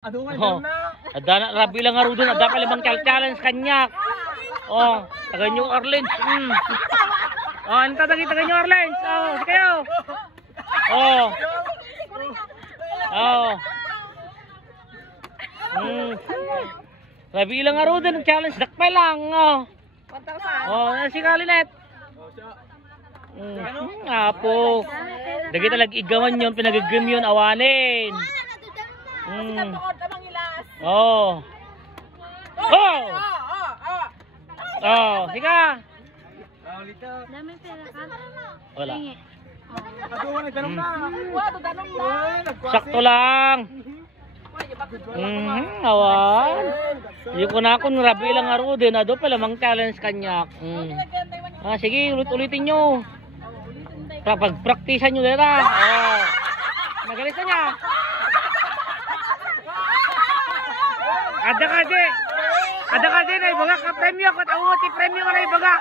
Oh, ada na rabi lang nga doon, ada pa limang challenge kanyak. Oh, taga New Orleans. Oh, anta taga New Orleans. Oh, sige kayo. Oh. Oh. Rabi lang nga doon, challenge dakpay lang. Oh. 1,000. Oh, si Kalinet. Apo. Dagi talag igawan yun, pinagagam yun, awanin. Oh. Oh. Oh, sige. Dami pera ka. Wala. Sakto Sakto lang. Awan. Hindi ko na akong rabi lang aro din. Ado pala mang challenge kanyak. Sige, ulit-ulitin nyo. Pag-praktisan nyo dito. Oh. Magalis na niya. Ada ka di na ibaga ka premyo. Kat awot i premyo ka na ibaga.